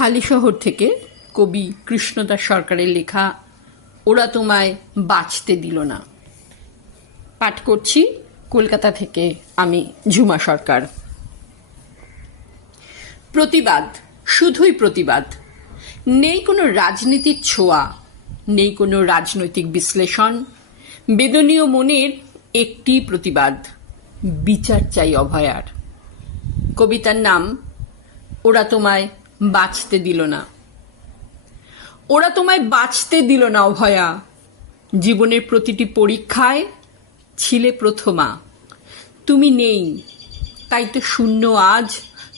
হালিশহর থেকে কবি কৃষ্ণদাস সরকারের লেখা ওরা তোমায় বাঁচতে দিল না। পাঠ করছি কলকাতা থেকে আমি ঝুমা সরকার। প্রতিবাদ, শুধুই প্রতিবাদ। নেই কোনো রাজনীতির ছোঁয়া, নেই কোনো রাজনৈতিক বিশ্লেষণ। বেদনীয় মনের একটি প্রতিবাদ, বিচার চাই অভয়ার। কবিতার নাম ওরা তোমায় বাঁচতে দিল না। ওরা তোমায় বাঁচতে দিল না অভয়া। জীবনের প্রতিটি পরীক্ষায় ছিলে প্রথমা। তুমি নেই, তাই তো শূন্য আজ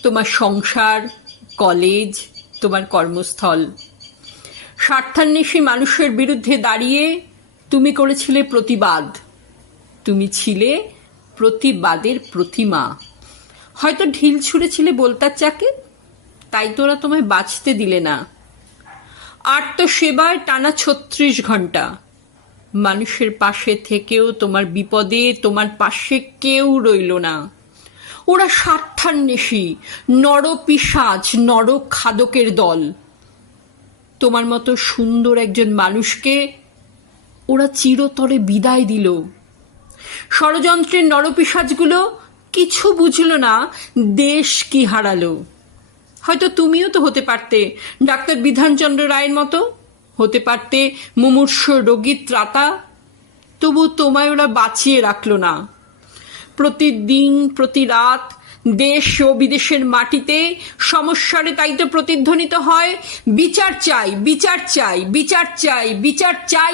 তোমার সংসার, কলেজ, তোমার কর্মস্থল। স্বার্থান্বেষী মানুষের বিরুদ্ধে দাঁড়িয়ে তুমি করেছিলে প্রতিবাদ। তুমি ছিলে প্রতিবাদের প্রতিমা। হয়তো ঢিল ছুঁড়েছিলে বলতার চাকে, তাই তো ওরা তোমায় বাঁচতে দিলে না। আত্মসেবায় টানা 36 ঘন্টা। মানুষের পাশে থেকেও তোমার বিপদে তোমার পাশে কেউ রইল না। ওরা স্বার্থান্বেষী, নরপিশাচ, নরখাদকের দল। তোমার মতো সুন্দর একজন মানুষকে ওরা চিরতরে বিদায় দিল। ষড়যন্ত্রের নরপিশাচগুলো কিছু বুঝল না দেশ কি হারালো। হয়তো তুমিও তো হতে পারতে ডাক্তার বিধানচন্দ্র রায়ের মতো, হতে পারতে মুমূর্ষ রোগীর ত্রাতা। তবু তোমায় ওরা বাঁচিয়ে রাখলো না। প্রতিদিন প্রতি রাত দেশ ও বিদেশের মাটিতে সমস্যারে তাই তো প্রতিধ্বনিত হয়, বিচার চাই, বিচার চাই, বিচার চাই, বিচার চাই।